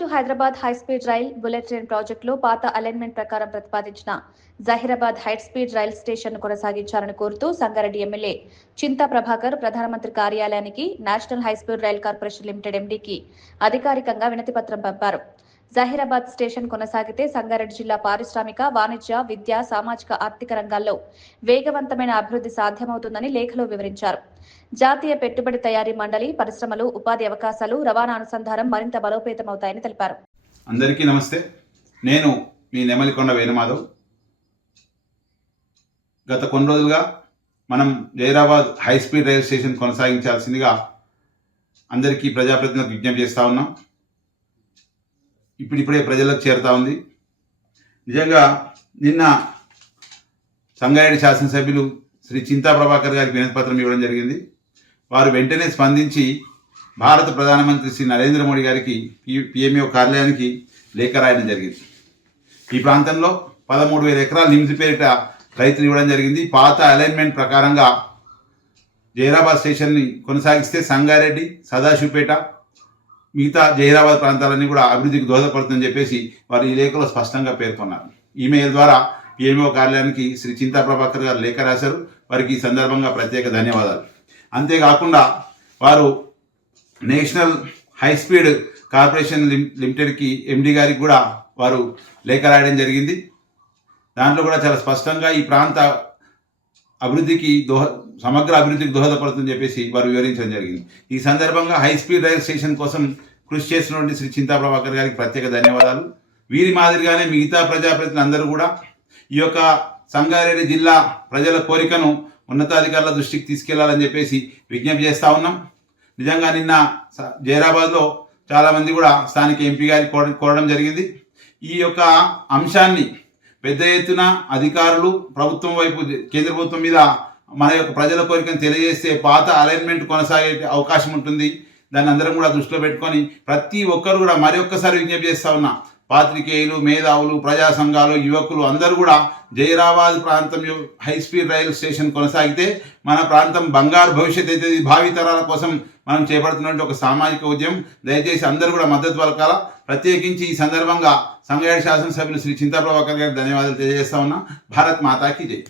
To Hyderabad high speed rail bullet train ప్రాజెక్టులో పాత alignment ప్రకారం ప్రతిపాదించిన జహీరాబాద్ హైస్పీడ్ రైల్ స్టేషన్ కొనసాగించాలని కోరుతూ సంగారెడ్డి ఎమ్మెల్యే చింతా ప్రభాకర్ ప్రధానమంత్రి కార్యాలయానికి national high speed rail corporation limited ఎండీకి అధికారికంగా వినతిపత్రం పంపారు. జహీరాబాద్ స్టేషన్ కొనసాగితే సంగారెడ్డి జిల్లా పారిశ్రామిక, వాణిజ్య, విద్య, సామాజిక, ఆర్థిక రంగాల్లో వేగవంతమైన అభివృద్ధి సాధ్యమవుతుందని లేఖలో వివరించారు. జాతీయ పెట్టుబడి తయారీ మండలి, పరిశ్రమలు, ఉపాధి అవకాశాలు, రవాణా అనుసంధానం మరింత బలోపేతమవుతాయని తెలిపారు. అందరికీ నమస్తే. నేను మీ నెమలికొండ వేణుమాధవ్. గత కొన్ని రోజులుగా మనం జహీరాబాద్ హైస్పీడ్ రైల్ స్టేషన్ కొనసాగించాల్సిందిగా అందరికీ ప్రజాప్రతినిధులకు విజ్ఞప్తి చేస్తూ ఉన్నాం. ఇప్పుడిప్పుడే ప్రజలకు చేరుతా ఉంది. నిజంగా నిన్న సంగారెడ్డి శాసనసభ్యులు శ్రీ చింతా ప్రభాకర్ గారికి వినతిపత్రం ఇవ్వడం జరిగింది. వారు వెంటనే స్పందించి భారత ప్రధానమంత్రి శ్రీ నరేంద్ర మోడీ గారికి పిఎంఓ కార్యాలయానికి లేఖ రాయడం జరిగింది. ఈ ప్రాంతంలో 13,000 ఎకరాలు నిమ్స్ పేరిట రైతులు ఇవ్వడం జరిగింది. పాత అలైన్మెంట్ ప్రకారంగా జహీరాబాద్ స్టేషన్ని కొనసాగిస్తే సంగారెడ్డి, సదాశివపేట, మిగతా జహీరాబాద్ ప్రాంతాలన్నీ కూడా అభివృద్ధికి దోహదపడుతుందని చెప్పేసి వారు ఈ లేఖలో స్పష్టంగా పేర్కొన్నారు. ఈమెయిల్ ద్వారా పిఎంఓ కార్యాలయానికి శ్రీ చింతా ప్రభాకర్ గారు లేఖ రాశారు. వారికి ఈ సందర్భంగా ప్రత్యేక ధన్యవాదాలు. అంతేకాకుండా వారు నేషనల్ హైస్పీడ్ కార్పొరేషన్ లిమిటెడ్కి ఎండి గారికి కూడా వారు లేఖ రాయడం జరిగింది. దాంట్లో కూడా చాలా స్పష్టంగా ఈ ప్రాంత అభివృద్ధికి సమగ్ర అభివృద్ధికి దోహదపడుతుందని చెప్పేసి వారు వివరించడం జరిగింది. ఈ సందర్భంగా హైస్పీడ్ రైల్ స్టేషన్ కోసం కృషి చేస్తున్నటువంటి శ్రీ చింతా ప్రభాకర్ గారికి ప్రత్యేక ధన్యవాదాలు. వీరి మాదిరిగానే మిగతా ప్రజాప్రతినిధులు అందరూ కూడా ఈ యొక్క సంగారెడ్డి జిల్లా ప్రజల కోరికను ఉన్నతాధికారుల దృష్టికి తీసుకెళ్లాలని చెప్పేసి విజ్ఞప్తి చేస్తూ ఉన్నాం. నిజంగా నిన్న జహీరాబాద్లో చాలామంది కూడా స్థానిక ఎంపీ గారికి కోరడం జరిగింది. ఈ యొక్క అంశాన్ని పెద్ద ఎత్తున అధికారులు ప్రభుత్వం వైపు, కేంద్ర ప్రభుత్వం మీద మన యొక్క ప్రజల కోరికను తెలియజేస్తే పాత అలైన్మెంట్ కొనసాగే అవకాశం ఉంటుంది. దాన్ని అందరం కూడా దృష్టిలో పెట్టుకొని ప్రతి ఒక్కరు కూడా మరి ఒక్కసారి విజ్ఞప్తి చేస్తూ ఉన్నా, పాత్రికేయులు, మేధావులు, ప్రజా సంఘాలు, యువకులు అందరూ కూడా జహీరాబాద్ ప్రాంతం హైస్పీడ్ రైలు స్టేషన్ కొనసాగితే మన ప్రాంతం బంగారు భవిష్యత్తు అయితే భావితరాల కోసం మనం చేపడుతున్నటువంటి ఒక సామాజిక ఉద్యమం. దయచేసి అందరూ కూడా మద్దతు పలకాల. ప్రత్యేకించి ఈ సందర్భంగా సంగారెడ్డి శాసనసభ్యులు శ్రీ చింతా ప్రభాకర్ గారికి ధన్యవాదాలు తెలియజేస్తా ఉన్నా. భారత్ మాతాకి జై.